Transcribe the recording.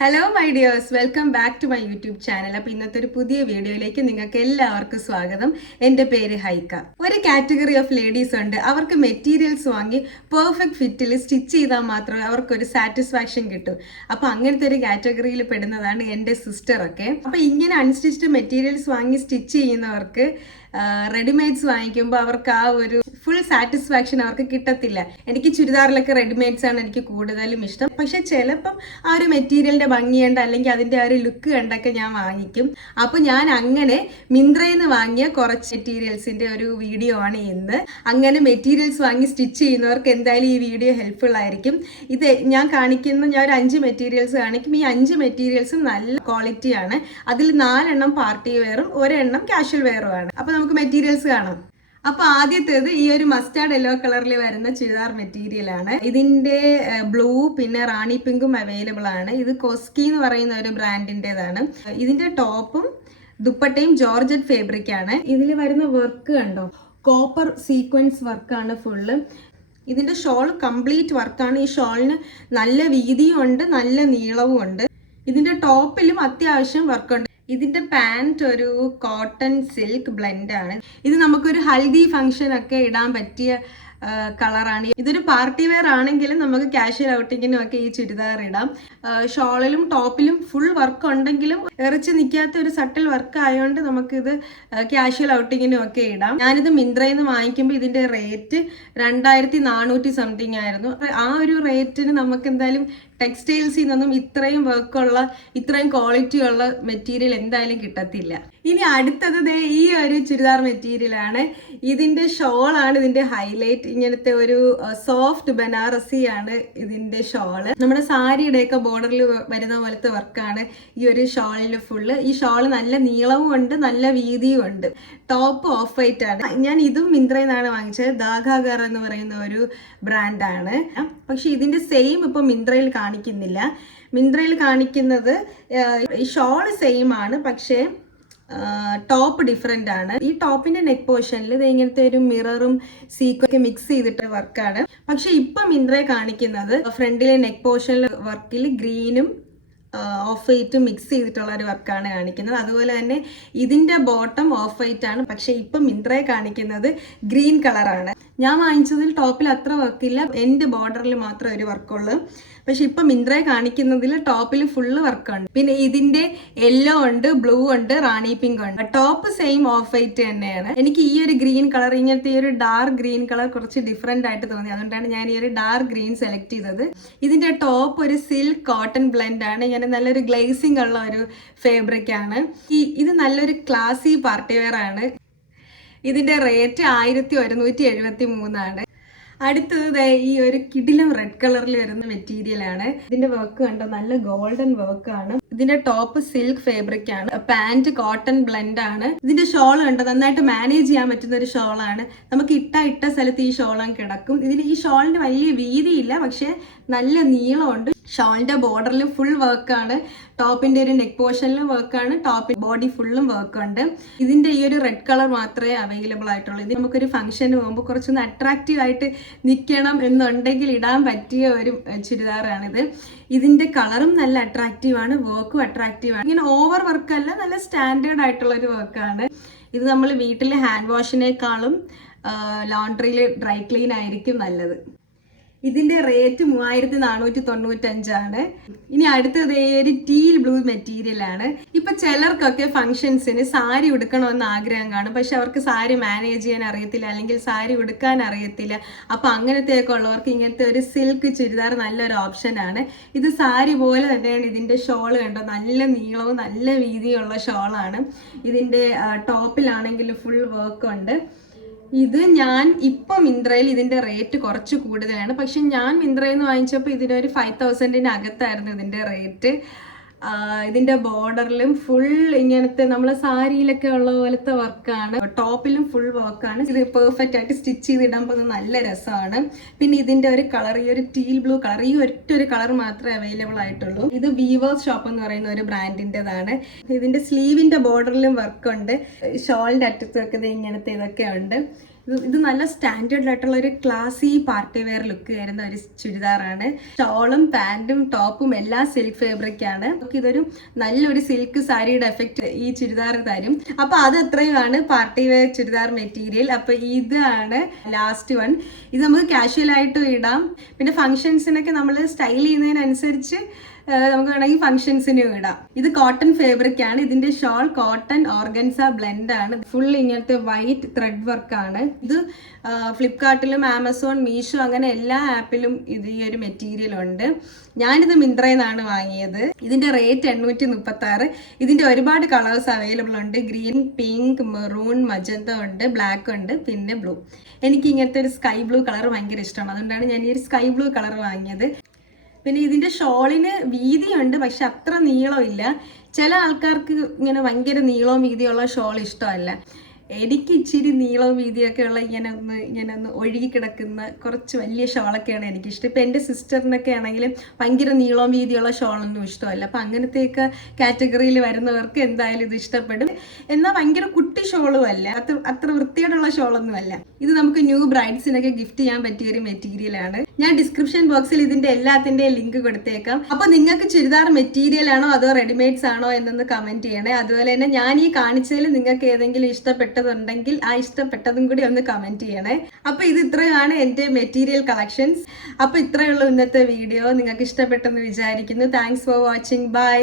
Hello my dears, welcome back to my YouTube channel. അപ്പോൾ ഇന്നത്തെ ഒരു പുതിയ വീഡിയോയിലേക്ക് നിങ്ങൾക്ക് എല്ലാവർക്കും സ്വാഗതം. എൻ്റെ പേര് ഹൈക്ക. ഒരു കാറ്റഗറി ഓഫ് ലേഡീസ് ഉണ്ട്, അവർക്ക് മെറ്റീരിയൽസ് വാങ്ങി പെർഫെക്റ്റ് ഫിറ്റിൽ സ്റ്റിച്ച് ചെയ്താൽ മാത്രമേ അവർക്കൊരു സാറ്റിസ്ഫാക്ഷൻ കിട്ടൂ. അപ്പോൾ അങ്ങനത്തെ ഒരു കാറ്റഗറിയിൽ പെടുന്നതാണ് എൻ്റെ സിസ്റ്ററൊക്കെ. അപ്പോൾ ഇങ്ങനെ അൺസ്റ്റിച്ച്ഡ് മെറ്റീരിയൽസ് വാങ്ങി സ്റ്റിച്ച് ചെയ്യുന്നവർക്ക് റെഡിമെയ്ഡ്സ് വാങ്ങിക്കുമ്പോൾ അവർക്ക് ആ ഒരു ഫുൾ സാറ്റിസ്ഫാക്ഷൻ അവർക്ക് കിട്ടത്തില്ല. എനിക്ക് ചുരിദാറിലൊക്കെ റെഡിമെയ്ഡ്സ് ആണ് എനിക്ക് കൂടുതലും ഇഷ്ടം. പക്ഷെ ചിലപ്പം ആ ഒരു മെറ്റീരിയലിന്റെ ഭംഗി കണ്ട് അല്ലെങ്കിൽ അതിന്റെ ആ ഒരു ലുക്ക് കണ്ടൊക്കെ ഞാൻ വാങ്ങിക്കും. അപ്പോൾ ഞാൻ അങ്ങനെ മിന്ത്രയിൽ നിന്ന് വാങ്ങിയ കുറച്ച് മെറ്റീരിയൽസിന്റെ ഒരു വീഡിയോ ആണ് ഇന്ന്. അങ്ങനെ മെറ്റീരിയൽസ് വാങ്ങി സ്റ്റിച്ച് ചെയ്യുന്നവർക്ക് എന്തായാലും ഈ വീഡിയോ ഹെൽപ്ഫുൾ ആയിരിക്കും. ഇത് ഞാൻ ഒരു 5 മെറ്റീരിയൽസ് കാണിക്കും. ഈ 5 മെറ്റീരിയൽസും നല്ല ക്വാളിറ്റിയാണ്. അതിൽ 4 പാർട്ടി വെയറും 1 കാഷ്വൽ വെയറും ആണ്. അപ്പോൾ നമുക്ക് മെറ്റീരിയൽസ് കാണാം. അപ്പൊ ആദ്യത്തേത് ഈ ഒരു മസ്റ്റാർഡ് യെല്ലോ കളറിൽ വരുന്ന ചുരിദാർ മെറ്റീരിയൽ ആണ്. ഇതിന്റെ ബ്ലൂ പിന്നെ റാണി പിങ്കും അവൈലബിൾ ആണ്. ഇത് കൊസ്കി എന്ന് പറയുന്ന ഒരു ബ്രാൻഡിൻ്റെതാണ്. ഇതിന്റെ ടോപ്പും ദുപ്പട്ടയും ജോർജറ്റ് ഫാബ്രിക് ആണ്. ഇതിൽ വരുന്ന വർക്ക് കണ്ടോ, കോപ്പർ സീക്വൻസ് വർക്കാണ് ഫുള്ള്. ഇതിന്റെ ഷോൾ കംപ്ലീറ്റ് വർക്കാണ്. ഈ ഷോളിന് നല്ല വീതിയും ഉണ്ട്, നല്ല നീളവും ഉണ്ട്. ഇതിന്റെ ടോപ്പിലും അത്യാവശ്യം വർക്കുണ്ട്. ഇതിന്റെ പാൻറ് ഒരു കോട്ടൺ സിൽക്ക് ബ്ലെൻഡ് ആണ്. ഇത് നമുക്കൊരു ഹൽദി ഫംഗ്ഷൻ ഒക്കെ ഇടാൻ പറ്റിയ കളറാണ്. ഇതൊരു പാർട്ടി വെയർ ആണെങ്കിലും നമുക്ക് കാഷ്വൽ ഔട്ടിങ്ങിനും ഒക്കെ ഈ ചുരിദാർ ഇടാം. ഷോളിലും ടോപ്പിലും ഫുൾ വർക്ക് ഉണ്ടെങ്കിലും ഇറച്ച് നിൽക്കാത്ത ഒരു സട്ടിൽ വർക്ക് ആയതുകൊണ്ട് നമുക്കിത് കാഷ്വൽ ഔട്ടിങ്ങിനും ഒക്കെ ഇടാം. ഞാനിത് മിന്ത്രയിൽ നിന്ന് വാങ്ങിക്കുമ്പോൾ ഇതിന്റെ റേറ്റ് 2400 സംതിങ് ആയിരുന്നു. ആ ഒരു റേറ്റിന് നമുക്ക് എന്തായാലും ടെക്സ്റ്റൈൽസിൽ നിന്നൊന്നും ഇത്രയും വർക്കുള്ള ഇത്രയും ക്വാളിറ്റി ഉള്ള മെറ്റീരിയൽ എന്തായാലും കിട്ടത്തില്ല. ഇനി അടുത്തത് ഈ ഒരു ചുരിദാർ മെറ്റീരിയൽ ആണ്. ഇതിന്റെ ഷോളാണ് ഇതിന്റെ ഹൈലൈറ്റ്. ഇങ്ങനത്തെ ഒരു സോഫ്റ്റ് ബനാറസി ആണ് ഇതിന്റെ ഷോള്. നമ്മുടെ സാരിയുടെയൊക്കെ ബോർഡറിൽ വരുന്ന പോലത്തെ വർക്കാണ് ഈ ഒരു ഷോളിന് ഫുള്ള്. ഈ ഷോള് നല്ല നീളവും ഉണ്ട്, നല്ല വീതിയും ഉണ്ട്. ടോപ്പ് ഓഫ് വൈറ്റ് ആണ്. ഞാൻ ഇതും മിന്ത്രയിൽ നിന്നാണ് വാങ്ങിച്ചത്. ദാഗാഗർ എന്ന് പറയുന്ന ഒരു ബ്രാൻഡാണ്. പക്ഷെ ഇതിന്റെ സെയിം ഇപ്പൊ മിന്ത്രയിൽ കാണിക്കുന്നില്ല. മിന്ത്രയിൽ കാണിക്കുന്നത് ഈ ഷോള് സെയിം ആണ്, പക്ഷേ ടോപ്പ് ഡിഫറെന്റ് ആണ്. ഈ ടോപ്പിന്റെ നെക്ക് പോർഷനിൽ ഇത് ഇങ്ങനത്തെ ഒരു മിററും സീക്വൊക്കെ മിക്സ് ചെയ്തിട്ട് വർക്കാണ്. പക്ഷെ ഇപ്പൊ മിന്ത്രയിൽ കാണിക്കുന്നത് ഫ്രണ്ടിലെ നെക്ക് പോർഷനിലെ വർക്കിൽ ഗ്രീനും ഓഫ് വൈറ്റും മിക്സ് ചെയ്തിട്ടുള്ള ഒരു വർക്കാണ് കാണിക്കുന്നത്. അതുപോലെ തന്നെ ഇതിന്റെ ബോട്ടം ഓഫ് വൈറ്റ് ആണ്. പക്ഷെ ഇപ്പം മിന്ത്രയെ കാണിക്കുന്നത് ഗ്രീൻ കളറാണ്. ഞാൻ വാങ്ങിച്ചതിൽ ടോപ്പിൽ അത്ര വർക്കില്ല, എന്റെ ബോർഡറിൽ മാത്രം ഒരു വർക്കുള്ളൂ. പക്ഷെ ഇപ്പൊ മിന്ത്രയെ കാണിക്കുന്നതിൽ ടോപ്പിൽ ഫുള്ള് വർക്കുണ്ട്. പിന്നെ ഇതിന്റെ യെല്ലോ ഉണ്ട്, ബ്ലൂ ഉണ്ട്, റാണി പിങ്ക് ഉണ്ട്. ടോപ്പ് സെയിം ഓഫ് വൈറ്റ് തന്നെയാണ്. എനിക്ക് ഈ ഒരു ഗ്രീൻ കളർ, ഇങ്ങനത്തെ ഈ ഒരു ഡാർക്ക് ഗ്രീൻ കളർ കുറച്ച് ഡിഫറെന്റ് ആയിട്ട് തോന്നി. അതുകൊണ്ടാണ് ഞാൻ ഈ ഒരു ഡാർക്ക് ഗ്രീൻ സെലക്ട് ചെയ്തത്. ഇതിന്റെ ടോപ്പ് ഒരു സിൽക്ക് കോട്ടൺ ബ്ലെൻഡ് ആണ്. ഇങ്ങനെ നല്ലൊരു ഗ്ലേസിംഗ് ഉള്ള ഒരു ഫാബ്രിക് ആണ്. ഇത് നല്ലൊരു ക്ലാസി പാർട്ടി വെയർ ആണ്. ഇതിന്റെ റേറ്റ് 1173 ആണ്. അടുത്തത് ഈ ഒരു കിടിലം റെഡ് കളറിൽ വരുന്ന മെറ്റീരിയൽ ആണ്. ഇതിന്റെ വർക്ക് കണ്ടോ, നല്ല ഗോൾഡൻ വർക്ക് ആണ്. ഇതിന്റെ ടോപ്പ് സിൽക്ക് ഫാബ്രിക് ആണ്, പാന്റ് കോട്ടൺ ബ്ലെൻഡ് ആണ്. ഇതിന്റെ ഷോൾ കണ്ടോ, നന്നായിട്ട് മാനേജ് ചെയ്യാൻ പറ്റുന്ന ഒരു ഷോളാണ്. നമുക്ക് ഇട്ട സ്ഥലത്ത് ഈ ഷോളം കിടക്കും. ഈ ഷോളിന് വലിയ വീതിയില്ല, പക്ഷെ നല്ല നീളമുണ്ട്. ഷോളിന്റെ ബോർഡറിൽ ഫുൾ വർക്കാണ്. ടോപ്പിന്റെ ഒരു നെക്ക് പോർഷനിലും വർക്കാണ്. ടോപ്പിന്റെ ബോഡി ഫുള്ളും വർക്ക് ഉണ്ട്. ഇതിന്റെ ഈ ഒരു റെഡ് കളർ മാത്രമേ അവൈലബിൾ ആയിട്ടുള്ളൂ. ഇത് നമുക്കൊരു ഫംഗ്ഷന് പോകുമ്പോൾ കുറച്ചൊന്ന് അട്രാക്റ്റീവ് ആയിട്ട് നിൽക്കണം എന്നുണ്ടെങ്കിൽ ഇടാൻ പറ്റിയ ഒരു ചുരിദാറാണിത്. ഇതിന്റെ കളറും നല്ല അട്രാക്റ്റീവ് ആണ്, വർക്കും അട്രാക്റ്റീവ് ആണ്. ഇങ്ങനെ ഓവർ വർക്കല്ല, നല്ല സ്റ്റാൻഡേർഡ് ആയിട്ടുള്ള ഒരു വർക്കാണ്. ഇത് നമ്മൾ വീട്ടിലെ ഹാൻഡ് വാഷിനേക്കാളും ലോണ്ടറിയിൽ ഡ്രൈ ക്ലീൻ ആയിരിക്കും നല്ലത്. ഇതിന്റെ റേറ്റ് 3495 ആണ്. ഇനി അടുത്തത് ഒരു ടീൽ ബ്ലൂ മെറ്റീരിയൽ ആണ്. ഇപ്പൊ ചിലർക്കൊക്കെ ഫംഗ്ഷൻസിന് സാരി ഉടുക്കണമെന്ന് ആഗ്രഹം കാണും, പക്ഷെ അവർക്ക് സാരി മാനേജ് ചെയ്യാൻ അറിയത്തില്ല, അല്ലെങ്കിൽ സാരി ഉടുക്കാൻ അറിയത്തില്ല. അപ്പൊ അങ്ങനത്തെയൊക്കെ ഉള്ളവർക്ക് ഇങ്ങനത്തെ ഒരു സിൽക്ക് ചുരിദാർ നല്ലൊരു ഓപ്ഷൻ ആണ്. ഇത് സാരി പോലെ തന്നെയാണ്. ഇതിന്റെ ഷോള് കണ്ടോ, നല്ല നീളവും നല്ല വീതിയുള്ള ഷോളാണ്. ഇതിന്റെ ടോപ്പിലാണെങ്കിൽ ഫുൾ വർക്ക് ഉണ്ട്. ഇത് ഞാൻ ഇപ്പം മിന്ത്രയിൽ ഇതിന്റെ റേറ്റ് കുറച്ച് കൂടുതലാണ്. പക്ഷെ ഞാൻ മിന്ത്രയിൽ നിന്ന് വാങ്ങിച്ചപ്പോൾ ഇതിനൊരു 5000 അകത്തായിരുന്നു ഇതിന്റെ റേറ്റ്. ഇതിന്റെ ബോർഡറിലും ഫുൾ ഇങ്ങനത്തെ നമ്മളെ സാരിയിലൊക്കെ ഉള്ള പോലത്തെ വർക്കാണ്. ടോപ്പിലും ഫുൾ വർക്കാണ്. ഇത് പെർഫെക്റ്റ് ആയിട്ട് സ്റ്റിച്ച് ചെയ്തിടുമ്പോൾ നല്ല രസമാണ്. പിന്നെ ഇതിന്റെ ഒരു കളർ, ഈ ഒരു ടീൽ ബ്ലൂ കളർ, ഈ ഒറ്റൊരു കളർ മാത്രമേ അവൈലബിൾ ആയിട്ടുള്ളൂ. ഇത് വീവേഴ്സ് ഷോപ്പ് എന്ന് പറയുന്ന ഒരു ബ്രാൻഡിൻ്റെതാണ്. ഇതിന്റെ സ്ലീവിന്റെ ബോർഡറിലും വർക്കുണ്ട്. ഷോളിന്റെ അറ്റത്തൊക്കെ ഇങ്ങനത്തെ ഇതൊക്കെ ഉണ്ട്. ഇത് നല്ല സ്റ്റാൻഡേർഡ് ആയിട്ടുള്ള ഒരു ക്ലാസി പാർട്ടി വെയർ ലുക്ക് വരുന്ന ഒരു ചുരിദാറാണ്. ഷോളും പാന്റും ടോപ്പും എല്ലാം സിൽക്ക് ഫാബ്രിക് ആണ്. ഇതൊരു നല്ലൊരു സിൽക്ക് സാരിയുടെ എഫക്റ്റ് ഈ ചുരിദാർ തരും. അപ്പൊ അത് അത്രയുമാണ് പാർട്ടി വെയർ ചുരിദാർ മെറ്റീരിയൽ. അപ്പൊ ഇതാണ് ലാസ്റ്റ് വൺ. ഇത് നമുക്ക് കാഷ്വൽ ആയിട്ടും ഇടാം, പിന്നെ ഫംഗ്ഷൻസിനൊക്കെ നമ്മൾ സ്റ്റൈൽ ചെയ്യുന്നതിനനുസരിച്ച് നമുക്ക് വേണമെങ്കിൽ ഫംഗ്ഷൻസിനും ഇടാം. ഇത് കോട്ടൺ ഫാബ്രിക് ആണ്. ഇതിന്റെ ഷോൾ കോട്ടൺ ഓർഗൻസ ബ്ലെൻഡ് ആണ്. ഫുൾ ഇങ്ങനത്തെ വൈറ്റ് ത്രെഡ് വർക്ക് ആണ്. ഇത് ഫ്ലിപ്കാർട്ടിലും ആമസോൺ, മീഷോ അങ്ങനെ എല്ലാ ആപ്പിലും ഇത് ഈ ഒരു മെറ്റീരിയൽ ഉണ്ട്. ഞാനിത് മിന്ത്രയിൽ നിന്നാണ് വാങ്ങിയത്. ഇതിന്റെ റേറ്റ് 836. ഇതിന്റെ ഒരുപാട് കളേഴ്സ് അവൈലബിൾ ഉണ്ട്. ഗ്രീൻ, പിങ്ക്, മെറൂൺ, മജന്ത ഉണ്ട്, ബ്ലാക്ക് ഉണ്ട്, പിന്നെ ബ്ലൂ. എനിക്ക് ഇങ്ങനത്തെ ഒരു സ്കൈ ബ്ലൂ കളർ ഭയങ്കര ഇഷ്ടമാണ്. അതുകൊണ്ടാണ് ഞാൻ ഈ ഒരു സ്കൈ ബ്ലൂ കളർ വാങ്ങിയത്. പിന്നെ ഇതിന്റെ ഷോളിന് വീതിയുണ്ട്, പക്ഷെ അത്ര നീളമില്ല. ചില ആൾക്കാർക്ക് ഇങ്ങനെ ഭയങ്കര നീളവും വീതിയുള്ള ഷോൾ ഇഷ്ടമല്ല. എനിക്ക് ഇച്ചിരി നീളവും വീതിയൊക്കെ ഉള്ള ഇങ്ങനെ ഒന്ന് ഒഴുകി കിടക്കുന്ന കുറച്ച് വലിയ ഷോളൊക്കെയാണ് എനിക്കിഷ്ടം. ഇപ്പം എൻ്റെ സിസ്റ്ററിനൊക്കെ ആണെങ്കിലും ഭയങ്കര നീളവും വീതിയുള്ള ഷോളൊന്നും ഇഷ്ടമല്ല. അപ്പം അങ്ങനത്തെയൊക്കെ കാറ്റഗറിയിൽ വരുന്നവർക്ക് എന്തായാലും ഇത് ഇഷ്ടപ്പെടും. എന്നാൽ ഭയങ്കര കുട്ടി ഷോളും അല്ല, അത്ര വൃത്തിയോടുള്ള ഷോളൊന്നും അല്ല. ഇത് നമുക്ക് ന്യൂ ബ്രൈഡ്സിനൊക്കെ ഗിഫ്റ്റ് ചെയ്യാൻ പറ്റിയ ഒരു മെറ്റീരിയലാണ്. ഞാൻ ഡിസ്ക്രിപ്ഷൻ ബോക്സിൽ ഇതിന്റെ എല്ലാത്തിന്റെയും ലിങ്ക് കൊടുത്തേക്കാം. അപ്പൊ നിങ്ങൾക്ക് ചുരിദാർ മെറ്റീരിയൽ ആണോ അതോ റെഡിമെയ്ഡ്സ് ആണോ എന്നൊന്ന് കമന്റ് ചെയ്യണേ. അതുപോലെ തന്നെ ഞാൻ ഈ കാണിച്ചതിൽ നിങ്ങൾക്ക് ഏതെങ്കിലും ഇഷ്ടപ്പെട്ടതുണ്ടെങ്കിൽ ആ ഇഷ്ടപ്പെട്ടതും കൂടി ഒന്ന് കമന്റ് ചെയ്യണേ. അപ്പൊ ഇത് ഇത്രയാണ് എന്റെ മെറ്റീരിയൽ കളക്ഷൻസ്. അപ്പൊ ഇത്രയുള്ള ഇന്നത്തെ വീഡിയോ. നിങ്ങൾക്ക് ഇഷ്ടപ്പെട്ടെന്ന് വിചാരിക്കുന്നു. Thanks for watching. ബൈ.